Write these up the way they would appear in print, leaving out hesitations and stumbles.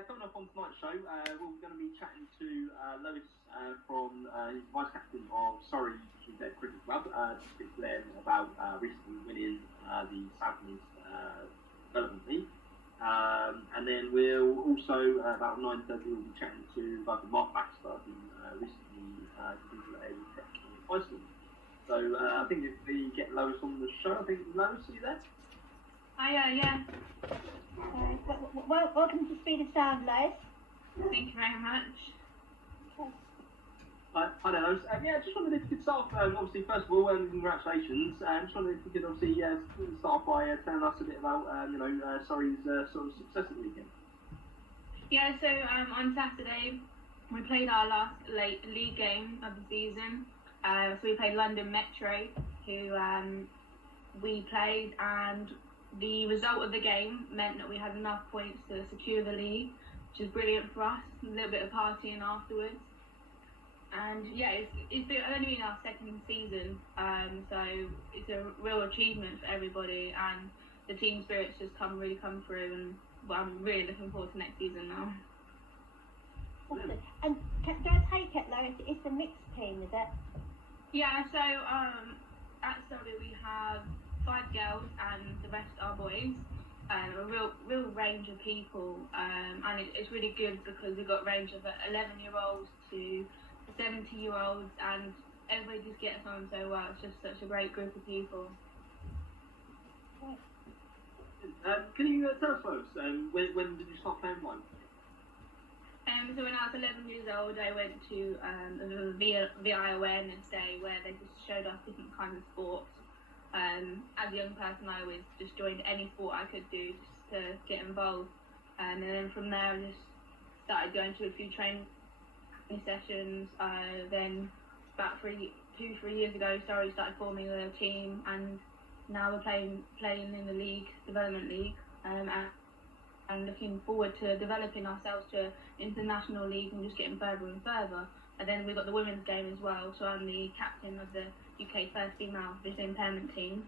coming up on tonight's show, we're going to be chatting to Lewis from he's vice captain of Surrey Cricket Club to speak to them about recently winning the South East Development League. And then we'll also, about 9:30, we'll be chatting to Mark Baxter, who recently completed a trip to Iceland. So I think if we get Lois on the show, I think Lois, are you there? Hiya, yeah. Welcome to Speed of Sound, Lois. Thank you very much. Hi there, Lois. Yeah, just wondered if you could start off, obviously, first of all, congratulations. Just wondered if you could obviously start off by telling us a bit about, Surrey's sort of success at the weekend. Yeah, so on Saturday, we played our last league game of the season. So we played London Metro, who we played, and the result of the game meant that we had enough points to secure the league, which is brilliant for us. A little bit of partying afterwards. And yeah, it's only been our second season, so it's a real achievement for everybody, and the team spirit's just really come through, and I'm really looking forward to next season now. Awesome. And do I take it, Lois, it's a mixed team, is it? Yeah, so at Surrey we have 5 girls and the rest are boys. A real range of people, and it's really good because we've got a range of 11-year-olds to 70-year-olds, and everybody just gets on so well. It's just such a great group of people. Can you tell us, Lois, when did you start playing blind? So when I was 11 years old, I went to a VI Awareness Day where they just showed us different kinds of sports. As a young person, I always just joined any sport I could do just to get involved. And then from there, I just started going to a few training sessions. Then about 2-3 years ago, Surrey started forming a team, and now we're playing in the league, development league, and looking forward to developing ourselves to international league and just getting further and further. And then we've got the women's game as well, so I'm the captain of the UK first female visual impairment team.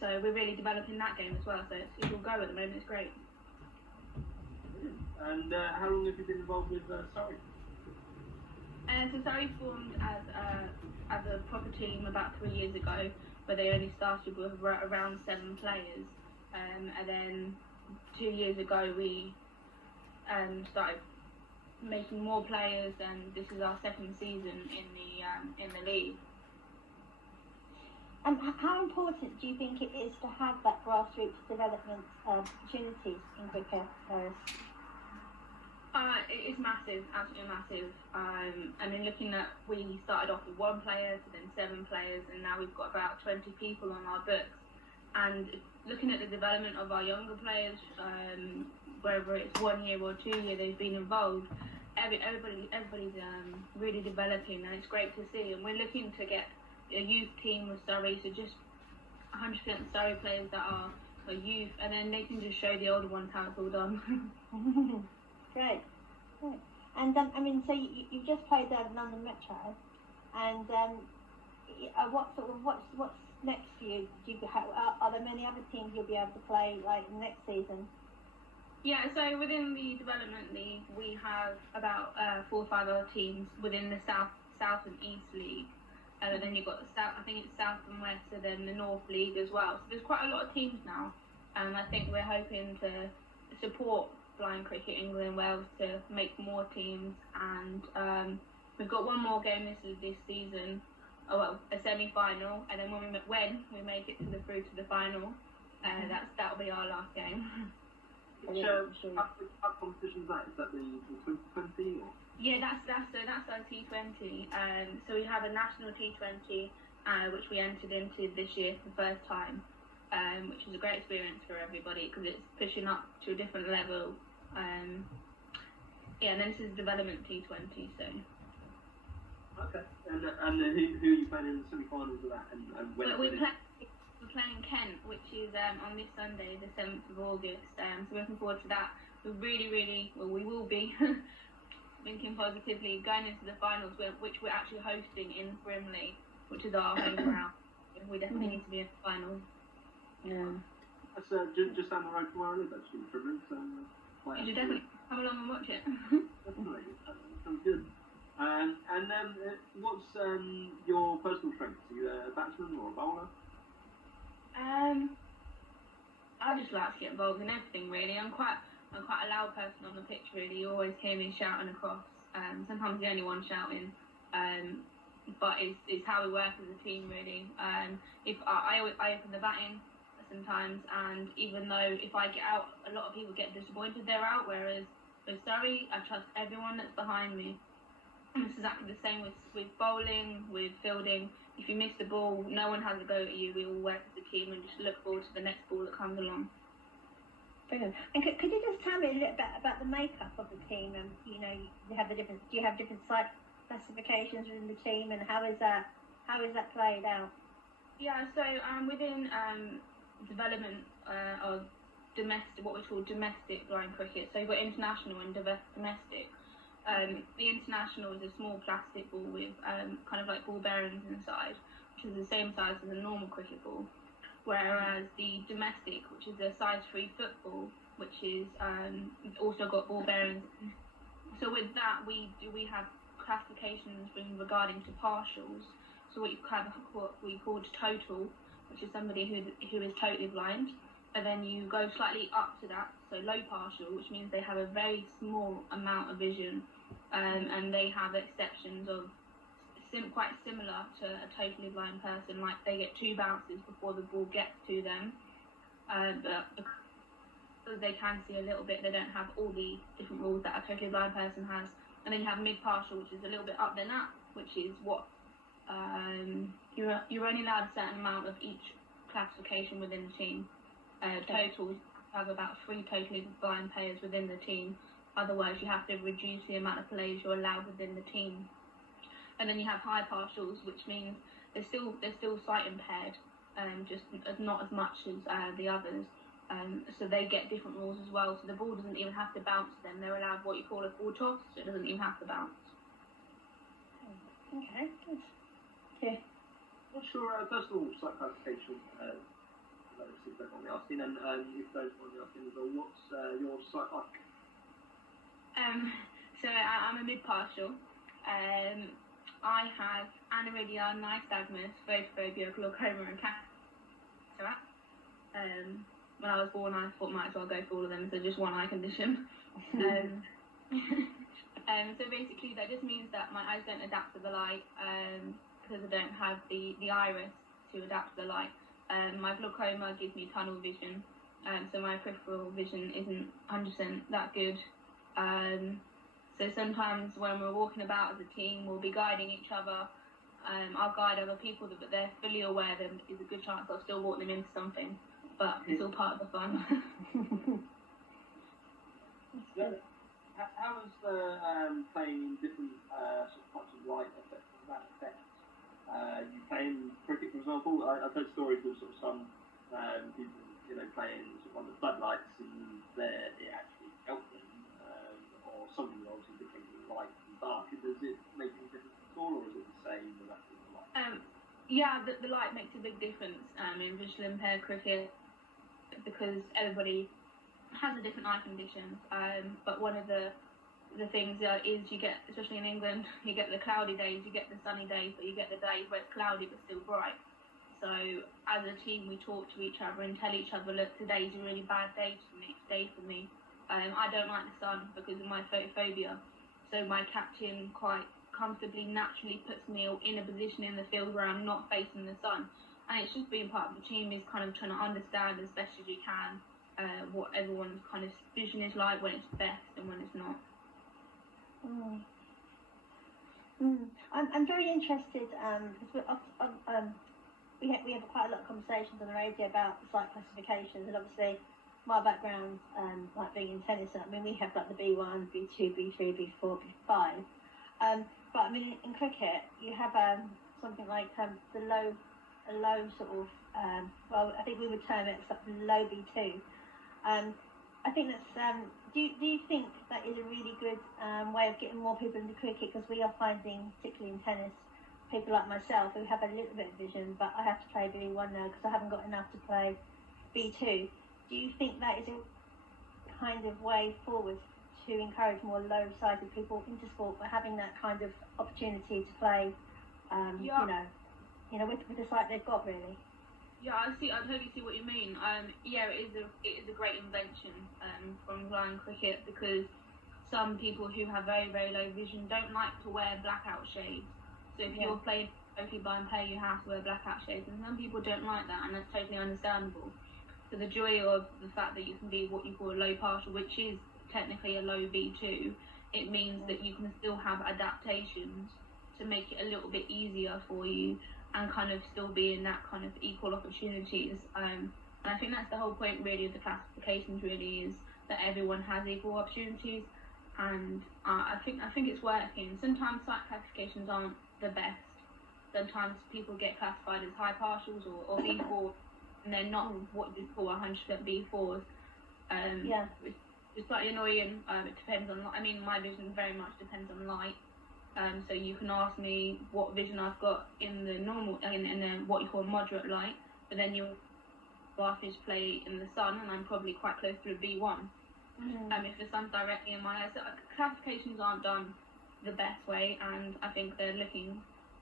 So we're really developing that game as well, so it's all go at the moment. It's great. And how long have you been involved with Surrey? So Surrey formed as a proper team about 3 years ago, where they only started with around 7 players. And then 2 years ago we started making more players, and this is our second season in the league. And how important do you think it is to have that grassroots development opportunities in cricket? It's massive, absolutely massive. I mean, looking at, we started off with 1 player to then 7 players, and now we've got about 20 people on our books. And looking at the development of our younger players, whether it's 1 year or 2 year they've been involved, everybody's really developing, and it's great to see. And we're looking to get a youth team with Surrey, so just 100% Surrey players that are youth, and then they can just show the older ones how it's all done. Great. And I mean, so you just played London Metro, and what's next for you? Are there many other teams you'll be able to play like next season? Yeah, so within the development league, we have about 4 or 5 other teams within the South and East League. And then you've got the South, I think it's South and West, and then the North League as well. So there's quite a lot of teams now, and I think we're hoping to support Blind Cricket England and Wales to make more teams. And we've got one more game this season, a semi-final, and then when we make it through to the final, that'll be our last game. Which competition is that? Is that the 2020 or? Yeah, that's our T20. So we have a national T20, which we entered into this year for the first time, which is a great experience for everybody because it's pushing up to a different level. And then this is development T20. So. Okay. And who are you playing in the semi-finals of that? And when? We're playing Kent, which is on this Sunday, the 7th of August. So we're looking forward to that. We will be thinking positively going into the finals, which we're actually hosting in Brimley, which is our home ground. We definitely need to be in the final. Yeah. That's just down the road from where I live, actually, Privilege. You should definitely come along and watch it. Definitely, sounds good. And then, what's your personal strengths? Are you a batsman or a bowler? I just like to get involved in everything, really. I'm quite a loud person on the pitch, really. You always hear me shouting across. Sometimes the only one shouting. But it's how we work as a team, really. If I open the batting sometimes, and even though if I get out, a lot of people get disappointed they're out, whereas with Surrey, I trust everyone that's behind me. And it's exactly the same with bowling, with fielding. If you miss the ball, no one has a go at you. We all work as a team and just look forward to the next ball that comes along. Brilliant. And could you just tell me a little bit about the makeup of the team? And you have the different. Do you have different site classifications within the team, and how is that played out? Yeah. So within development of domestic, what we call domestic line cricket. So you've got international and domestic. The international is a small plastic ball with kind of like ball bearings inside, which is the same size as a normal cricket ball. Whereas the domestic, which is a size 3 football, which is also got ball bearings. So with that, we have classifications regarding to partials. So what you have what we call total, which is somebody who is totally blind. And then you go slightly up to that, so low partial, which means they have a very small amount of vision, and they have exceptions of quite similar to a totally blind person, like they get 2 bounces before the ball gets to them, but because they can see a little bit, they don't have all the different rules that a totally blind person has. And then you have mid-partial, which is a little bit up than that, which is what you're only allowed a certain amount of each classification within the team. Total, have about 3 totally blind players within the team. Otherwise, you have to reduce the amount of players you're allowed within the team. And then you have high partials, which means they're still sight impaired, just not as much as the others. So they get different rules as well. So the ball doesn't even have to bounce to them. They're allowed what you call a full toss, so it doesn't even have to bounce. Okay, good. Yeah. What's your personal sight classification? If they want me asking, and if those want me asking as well, what's your sight like? So I'm a mid-partial. I have aniridia, nystagmus, photophobia, glaucoma, and cataract. When I was born, I thought I might as well go for all of them, so just one eye condition. So basically, that just means that my eyes don't adapt to the light because I don't have the iris to adapt to the light. My glaucoma gives me tunnel vision, so my peripheral vision isn't 100% that good. So sometimes when we're walking about as a team, we'll be guiding each other. I'll guide other people, but they're fully aware there is a good chance I'll still walk them into something. But it's all part of the fun. How is playing different types of light affect you playing cricket, for example? I've heard stories of sort of some people, playing sort of under floodlights and it actually helped them, or something obviously different light and dark. Does it make any difference at all, or is it the same with actually the light? Yeah, the light makes a big difference in visually impaired cricket because everybody has a different eye condition. But one of the things is you get, especially in England, you get the cloudy days, you get the sunny days, but you get the days where it's cloudy but still bright. So as a team, we talk to each other and tell each other, look, today's a really bad day for me. I don't like the sun because of my photophobia. So my captain quite comfortably, naturally puts me in a position in the field where I'm not facing the sun. And it's just being part of the team is kind of trying to understand as best as you can what everyone's kind of vision is like when it's best and when it's not. I'm very interested because we have quite a lot of conversations on the radio about sight classifications, and obviously my background, like being in tennis, I mean we have like the B1, B2, B3, B4, B5. But I mean in cricket you have something like a low sort of well I think we would term it low B2. I think that's. Do you think that is a really good way of getting more people into cricket? Because we are finding, particularly in tennis, people like myself who have a little bit of vision, but I have to play B1 now because I haven't got enough to play B2. do you think that is a kind of way forward to encourage more low-sighted people into sport by having that kind of opportunity to play, with the sight they've got, really? Yeah, I totally see what you mean. It is a great invention from blind cricket, because some people who have very, very low vision don't like to wear blackout shades. So if you're playing totally blind player, you have to wear blackout shades, and some people don't like that, and that's totally understandable. So the joy of the fact that you can be what you call a low partial, which is technically a low V2, it means that you can still have adaptations to make it a little bit easier for you, and kind of still be in that kind of equal opportunities. And I think that's the whole point really of the classifications, really, is that everyone has equal opportunities. And I think it's working. Sometimes sight classifications aren't the best. Sometimes people get classified as high partials or B4, and they're not what you call 100% B4s. It's slightly annoying. It depends on. I mean, my vision very much depends on light. So you can ask me what vision I've got in the normal, in the what you call moderate light, but then you'll ask me to play in the sun, and I'm probably quite close to a B1. If the sun's directly in my eyes. So classifications aren't done the best way, and I think they're looking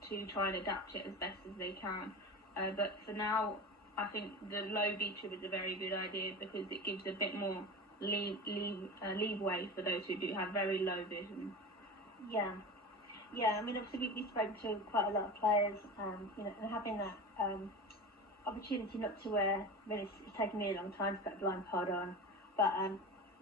to try and adapt it as best as they can. But for now, I think the low V2 is a very good idea, because it gives a bit more leeway for those who do have very low vision. Yeah, I mean, obviously we spoke to quite a lot of players, and having that opportunity not to wear. I mean, it's taken me a long time to put a blind pod on, but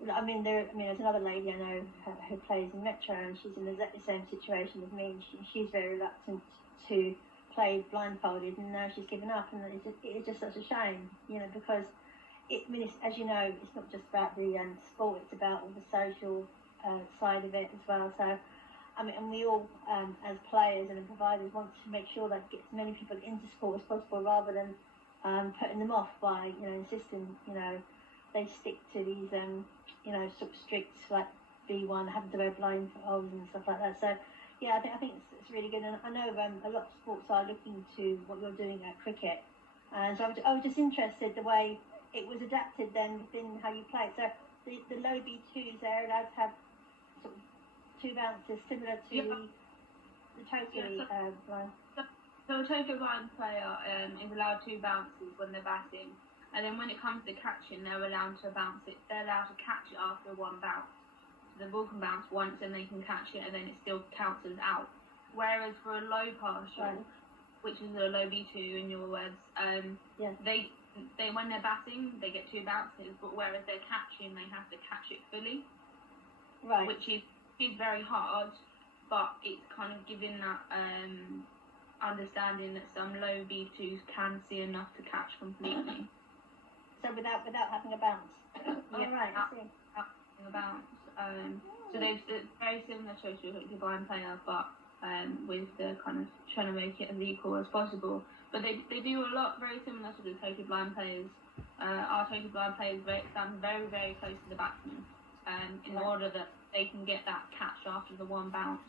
there's another lady I know who plays in Metro, and she's in exactly the same situation as me. She's very reluctant to play blindfolded, and now she's given up, and it's just such a shame, because as you know, it's not just about the sport; it's about all the social side of it as well. So, and we all, as players and providers, want to make sure that get as many people into sport as possible, rather than putting them off by, insisting, they stick to these, sort of strict, like B1, having to wear blindfolds and stuff like that. So, yeah, I think it's really good. And I know a lot of sports are looking to what you're doing at cricket. And so I was just interested the way it was adapted then within how you play it. So the low B2s, they're allowed to have sort of two bounces similar to the totally blind. So a totally blind player is allowed two bounces when they're batting, and then when it comes to catching, they're allowed to bounce it. They're allowed to catch it after one bounce. So the ball can bounce once, and they can catch it, and then it still counts as out. Whereas for a low partial, which is a low B2 in your words, they when they're batting, they get two bounces, but whereas they're catching, they have to catch it fully, which is very hard, but it's kind of giving that understanding that some low B2s can see enough to catch completely. So without having a bounce. I see. A bounce. So it's very similar to a totally blind player, but with the kind of trying to make it as equal as possible. But they do a lot very similar to the totally blind players. Our totally blind players stand very, very close to the batsman, in order that they can get that catch after the one bounce.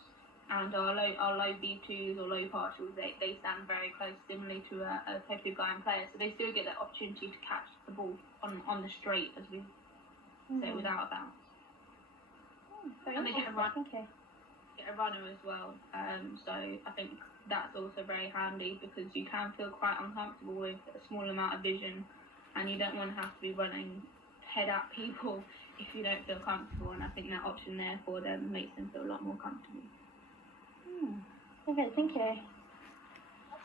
And our low B2s or low partials, they stand very close, similarly to a totally blind player. So they still get that opportunity to catch the ball on the straight, as we say, without a bounce. And they get a runner as well. So I think that's also very handy, because you can feel quite uncomfortable with a small amount of vision, and you don't want to have to be running head at people if you don't feel comfortable. And I think that option there for them makes them feel a lot more comfortable. Okay, thank you.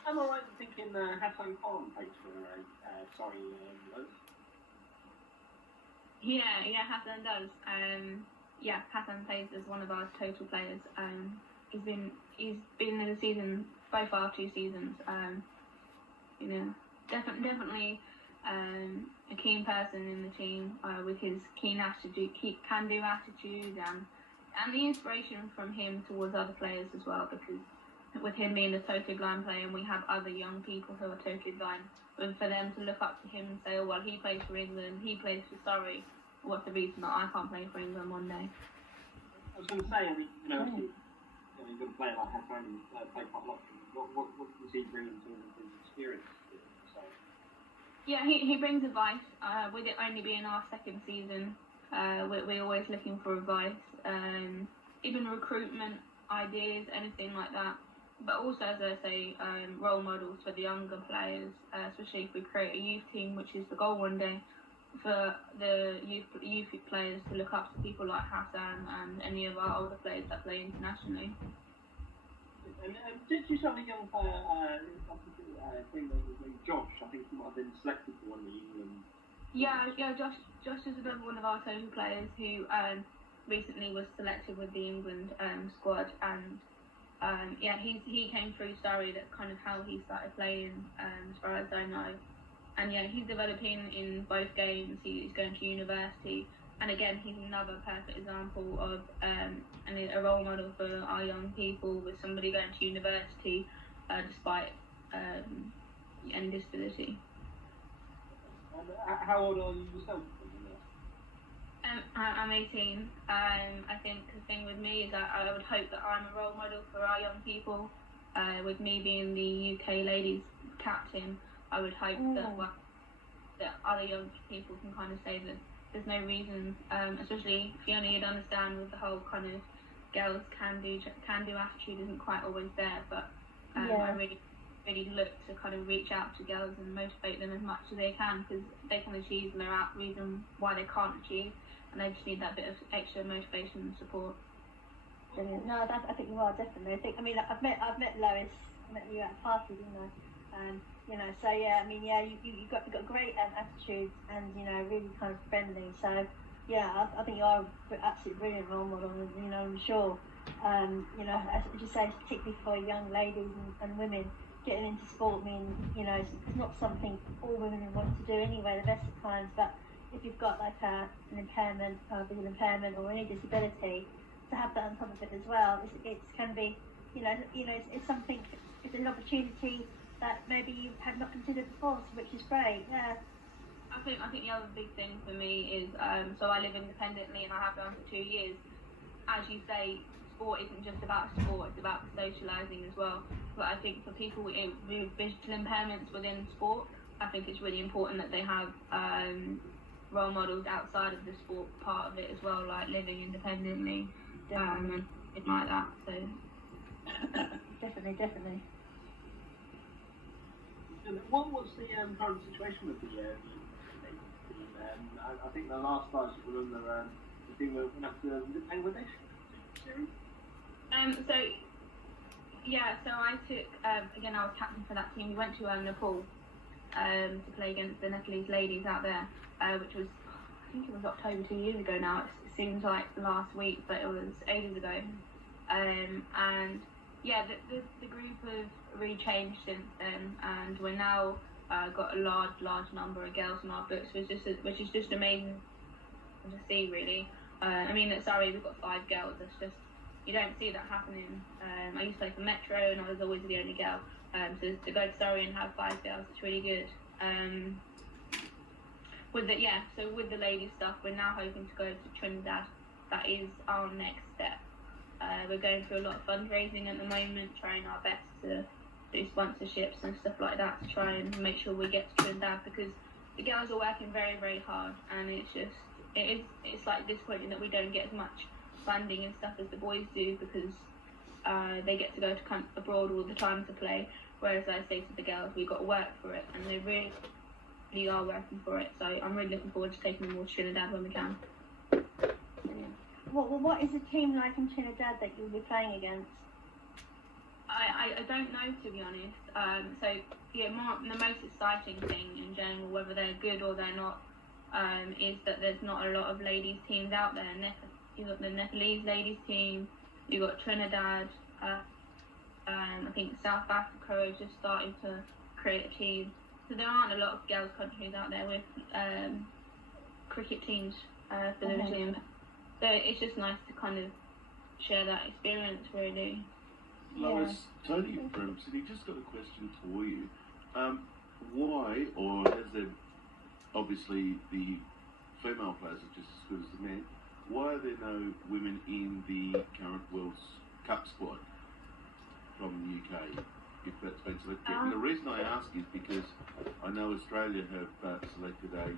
Am I right in thinking Hassan Khan plays for Lowe's? Yeah, Hassan does. Hassan plays as one of our total players. He's been in the season so far, 2 seasons. Definitely a keen person in the team, with his keen attitude, can-do attitude, and the inspiration from him towards other players as well, because with him being a totally blind player, and we have other young people who are totally blind, and for them to look up to him and say, oh, well, he plays for England, he plays for Surrey, what's the reason that I can't play for England one day? I was going to say, you've got a player like Hassan, played quite a lot. What does he bring in terms of his experience? Yeah, he brings advice. With it only being our second season, we're always looking for advice, even recruitment ideas, anything like that. But also, as I say, role models for the younger players, especially if we create a youth team, which is the goal one day, for the youth players to look up to people like Hassan and any of our older players that play internationally. And did you have a young player, Josh, I think he might have been selected for one of the England... Yeah, Josh is another one of our social players who recently was selected with the England squad, and he came through Surrey. That's kind of how he started playing, as far as I know. And yeah, he's developing in both games. He's going to university, and again, he's another perfect example of a role model for our young people, with somebody going to university despite any disability. And how old are you yourself? I'm 18. I think the thing with me is that I would hope that I'm a role model for our young people. With me being the UK ladies captain, I would hope that other young people can kind of say that there's no reason, especially Fiona, you'd understand with the whole kind of girls can do attitude isn't quite always there, but I really look to kind of reach out to girls and motivate them as much as they can, because they can achieve and there are reasons why they can't achieve, and they just need that bit of extra motivation and support. Brilliant. No, I think you are, definitely. I've met Lois. I met you at a party, didn't I? So yeah, you've got great attitude and really kind of friendly. So yeah, I think you are absolutely brilliant role model. And I'm sure, as you say, particularly for young ladies and women getting into sport. It's not something all women want to do anyway, the best of times. But if you've got like an impairment, visual impairment, or any disability, to have that on top of it as well, it can be, it's something. It's an opportunity that maybe you had not considered before, which is great. Yeah. I think the other big thing for me is so I live independently and I have done for 2 years. As you say, sport isn't just about sport; it's about socialising as well. But I think for people with visual impairments within sport, I think it's really important that they have role models outside of the sport part of it as well, like living independently and things like that. So definitely. And what's the current situation with the team? I think the last time I remember, the team went up to Bangladesh series. So I took again. I was captain for that team. We went to Nepal to play against the Nepalese ladies out there, which was, I think it was October 2 years ago now. It seems like last week, but it was ages ago. And yeah, the group have really changed since then, and we're now got a large number of girls in our books, which is just amazing to see, really. At Surrey we've got 5 girls. It's just, you don't see that happening. I used to play for Metro, and I was always the only girl. So to go to Surrey and have 5 girls, it's really good. With the ladies stuff, we're now hoping to go to Trinidad. That is our next step. We're going through a lot of fundraising at the moment, trying our best to do sponsorships and stuff like that to try and make sure we get to Trinidad, because the girls are working very, very hard, and it's like disappointing that we don't get as much funding and stuff as the boys do, because they get to go to abroad all the time to play, whereas I say to the girls, we've got to work for it, and they really are working for it. So I'm really looking forward to taking them all to Trinidad when we can. What is the team like in Trinidad that you'll be playing against? I don't know, to be honest. The most exciting thing in general, whether they're good or they're not, is that there's not a lot of ladies teams out there. You've got the Nepalese ladies team, you've got Trinidad, I think South Africa is just starting to create a team. So there aren't a lot of girls countries out there with cricket teams for the museum. So it's just nice to kind of share that experience, really. Lois, Tony from Sydney, just got a question for you. Why, or as there obviously the female players are just as good as the men, why are there no women in the current World Cup squad from the UK? if that's been selected. And the reason I ask is because I know Australia have selected a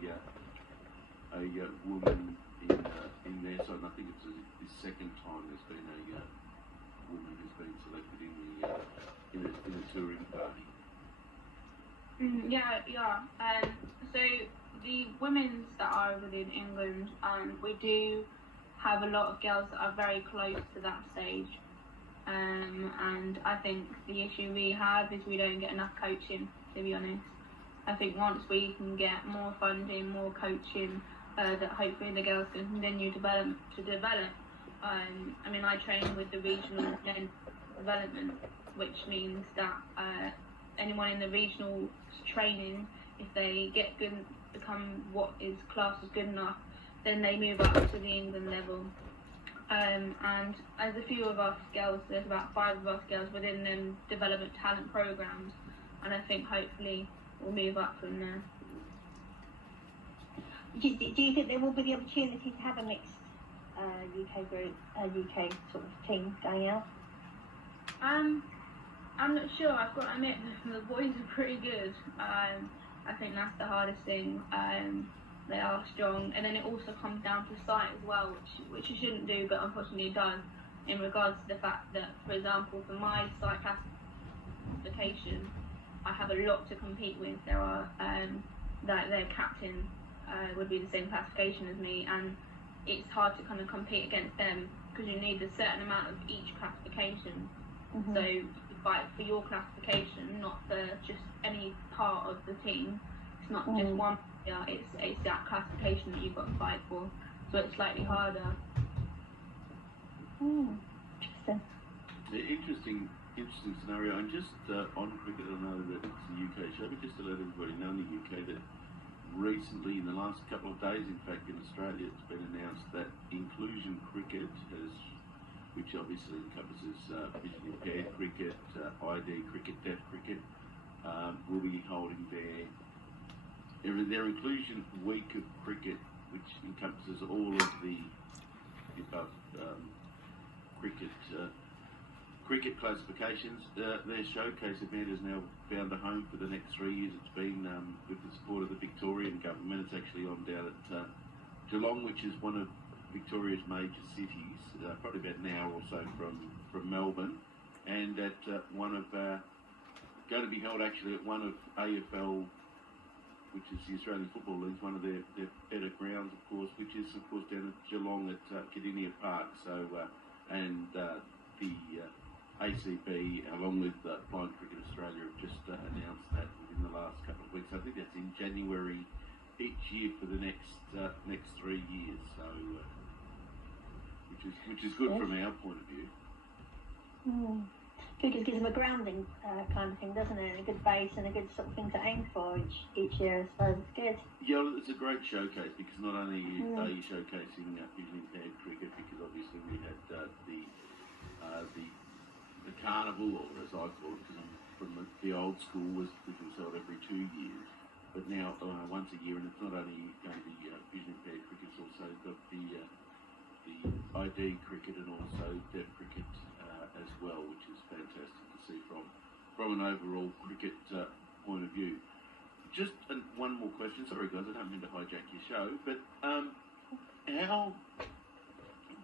woman in their side, and I think it's the second time there's been a woman who's been selected in a touring party. So the women's that are within England, we do have a lot of girls that are very close to that stage. And I think the issue we have is we don't get enough coaching, to be honest. I think once we can get more funding, more coaching, that hopefully the girls can continue to develop. I mean, I train with the regional men development, which means that anyone in the regional training, if they get good, become what is classed as good enough, then they move up to the England level. And as a few of us girls, there's about 5 of us girls within them development talent programs, and I think hopefully we'll move up from there. Do you think there will be the opportunity to have a mixed UK group, UK sort of team going out? I'm not sure. I've got to admit, the boys are pretty good. I think that's the hardest thing. They are strong, and then it also comes down to sight as well, which you shouldn't do, but unfortunately it does, in regards to the fact that, for example, for my sight classification, I have a lot to compete with. There are that their captain would be the same classification as me, and it's hard to kind of compete against them because you need a certain amount of each classification. So you fight for your classification, not for just any part of the team. It's not just one player, it's that classification that you've got to fight for. So it's slightly harder. Interesting. Interesting scenario. And just on cricket, I know that it's a UK show, but just to let everybody know in the UK that recently, in the last couple of days, in fact, in Australia, it's been announced that inclusion cricket has, which obviously encompasses visually impaired cricket, ID cricket, deaf cricket, will be holding their inclusion week of cricket, which encompasses all of the above cricket classifications. Their showcase event has now found a home for the next 3 years. It's been with the support of the Victorian government. It's actually on down at Geelong, which is one of Victoria's major cities, probably about an hour or so from Melbourne, and at one of going to be held actually at one of AFL, which is the Australian Football League, one of their better grounds, of course, which is of course down at Geelong at Cardinia Park. So and the ACB, along with Blind Cricket Australia, have just announced that within the last couple of weeks. I think that's in January each year for the next 3 years. So which is good from our point of view. Good, just gives them a grounding kind of thing, doesn't it? A good base and a good sort of thing to aim for each year, I suppose. It's good. Yeah, it's a great showcase because not only are you showcasing visually impaired cricket, because obviously we had the carnival, or as I call it, because I'm from the old school, which was held every 2 years. But now once a year, and it's not only going to be visually impaired cricket, it's also got the ID cricket and also deaf cricket as well, which is fantastic to see from an overall cricket point of view. Just one more question. Sorry, guys, I don't mean to hijack your show, but how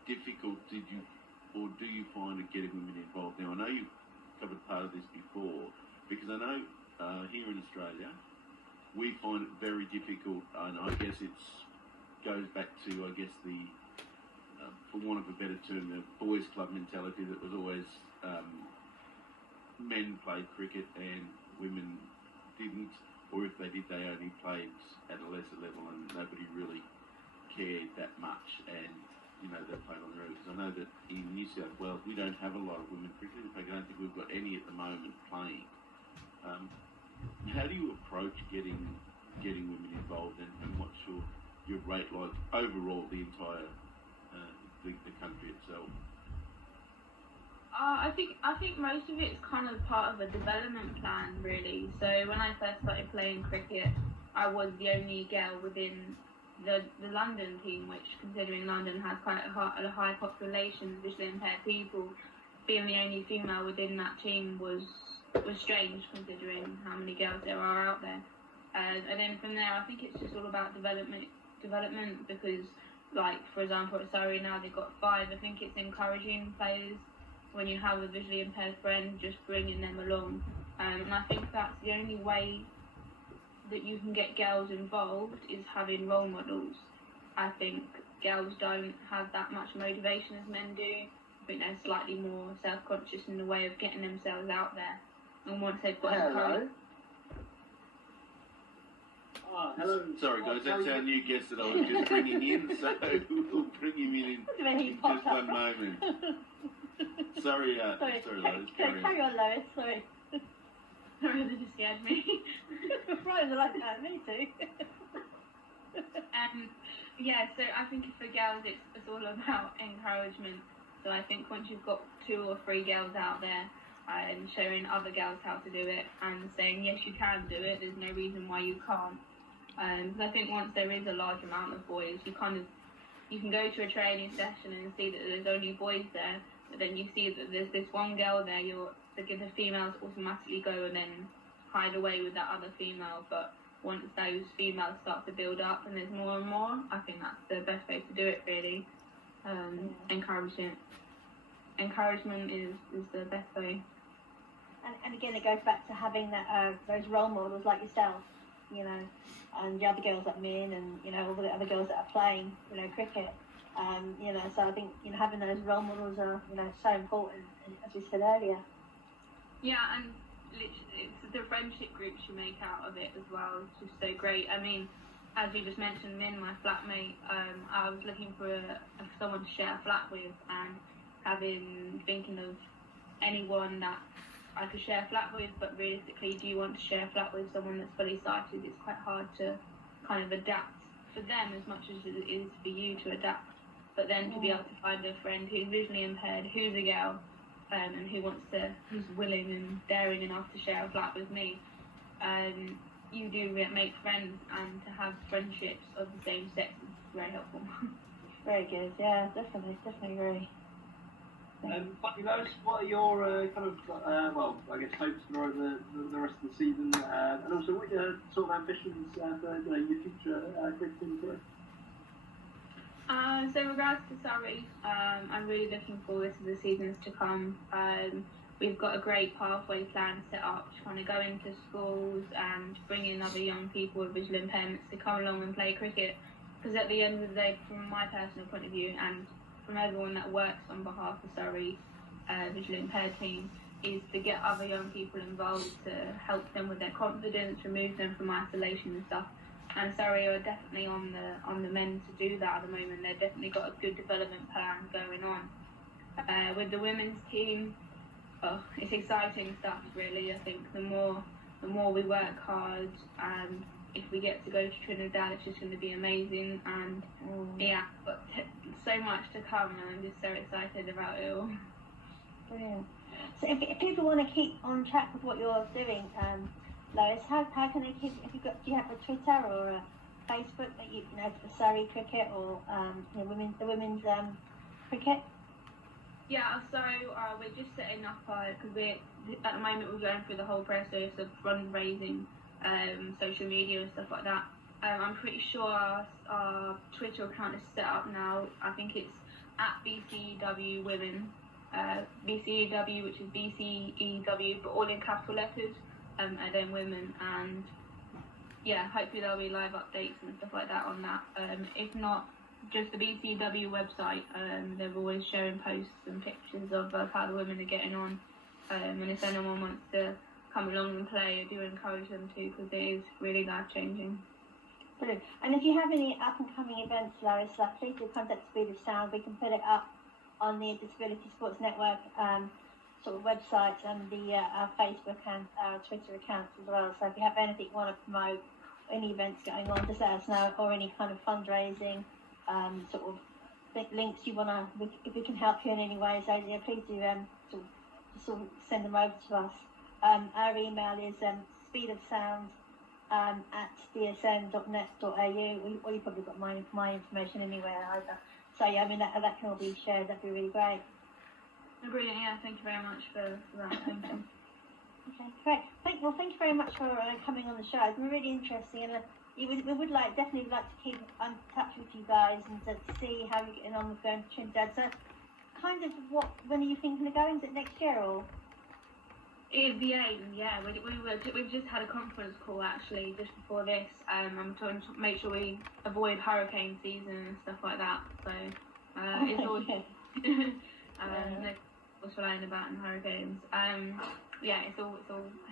difficult did you or do you find it getting women involved? Now, I know you've covered part of this before, because I know here in Australia, we find it very difficult, and I guess it goes back to, the, for want of a better term, the boys' club mentality that was always men played cricket and women didn't, or if they did, they only played at a lesser level and nobody really cared that much, and they played on their own. Because I know that in New South Wales we don't have a lot of women cricketers. In fact, I don't think we've got any at the moment playing. How do you approach getting women involved, and what's your rate like overall the entire the country itself? I think most of it's kind of part of a development plan, really. So when I first started playing cricket, I was the only girl within the London team, which, considering London has quite a high population of visually impaired people, being the only female within that team was strange, considering how many girls there are out there. And then from there, I think it's just all about development, because, like, for example, at Surrey now they've got 5. I think it's encouraging players when you have a visually impaired friend, just bringing them along. And I think that's the only way that you can get girls involved, is having role models. I think girls don't have that much motivation as men do. I think they're slightly more self-conscious in the way of getting themselves out there. And once they've got Hello. Hello. Sorry guys, that's our new guest that I was just bringing in, so we'll bring him in just one moment. Sorry, Lois, carry on, Lois, sorry. Sorry, they just scared me. Right, like that, me too. Yeah, so I think for girls it's all about encouragement. So I think once you've got 2 or 3 girls out there and showing other girls how to do it and saying, yes, you can do it, there's no reason why you can't. Because I think once there is a large amount of boys, you can go to a training session and see that there's only boys there, but then you see that there's this one girl there, the females automatically go and then hide away with that other female. But once those females start to build up and there's more and more, I think that's the best way to do it, really. Encouragement is the best way. And again, it goes back to having that those role models like yourself, you know, and the other girls like me and, you know, all the other girls that are playing, you know, cricket. You know, so I think, you know, having those role models are, you know, so important, as we said earlier. Yeah, and literally, it's the friendship groups you make out of it as well. It's just so great. I mean, as you just mentioned, me and my flatmate, I was looking for someone to share a flat with, and thinking of anyone that I could share a flat with, but realistically, do you want to share a flat with someone that's fully sighted? It's quite hard to kind of adapt for them as much as it is for you to adapt. But then to be able to find a friend who's visually impaired, who's a girl, and who's willing and daring enough to share a flat with me, you do make friends, and to have friendships of the same sex is very helpful. Very good, yeah, definitely very. Lois, what are your kind of, I guess hopes for the rest of the season, and also what are your sort of ambitions for your future cricketing career? So in regards to Surrey, I'm really looking forward to the seasons to come. We've got a great pathway plan set up to kind of go into schools and bring in other young people with visual impairments to come along and play cricket. Because at the end of the day, from my personal point of view and from everyone that works on behalf of Surrey visually impaired team, is to get other young people involved to help them with their confidence, remove them from isolation and stuff. And Surrey are definitely on the mend to do that at the moment. They've definitely got a good development plan going on. With the women's team, it's exciting stuff, really. I think the more we work hard, and if we get to go to Trinidad, it's just going to be amazing. And yeah, but so much to come, and I'm just so excited about it all. Brilliant. So if people want to keep on track with what you're doing, Lois, how can they keep? Do you have a Twitter or a Facebook that you know for Surrey cricket or the women's cricket? Yeah, so we're just setting up because at the moment we're going through the whole process of fundraising, social media and stuff like that. I'm pretty sure our Twitter account is set up now. I think it's at BCEW Women, BCEW, which is BCEW, but all in capital letters. And then women, and yeah, hopefully there'll be live updates and stuff like that on that. If not, just the BCW website, they're always showing posts and pictures of how the women are getting on, and if anyone wants to come along and play, I do encourage them to, because it is really life-changing. Brilliant. And if you have any up-and-coming events, Lois, please do contact Speed of Sound. We can put it up on the Disability Sports Network sort of websites and our Facebook and our Twitter accounts as well. So if you have anything you want to promote, any events going on, just let us know, or any kind of fundraising sort of links you want to, if we can help you in any way, so yeah, please do sort of send them over to us. Our email is speedofsound at dsn.net.au, or you probably got my information anywhere either. So yeah, I mean that can all be shared. That'd be really great. Brilliant, yeah, thank you very much for that. Thank you. Okay, great. Thank you very much for coming on the show. It's been really interesting, and we would definitely like to keep in touch with you guys and to see how you're getting on with going to Trinidad. So, kind of when are you thinking of going? Is it next year or? It is the aim, yeah. We've just had a conference call actually just before this. I'm trying to make sure we avoid hurricane season and stuff like that. So it's always what's flying about in hurricanes. Yeah, it's all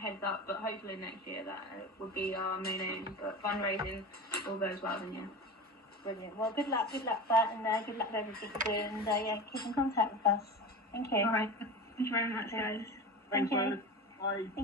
heads up, but hopefully next year that would be our main aim. But fundraising all goes well, then yeah. Brilliant. Well, good luck for that, and good luck with everything you do, and yeah, keep in contact with us. Thank you. All right. Thank you very much, guys. Thank you. Bye.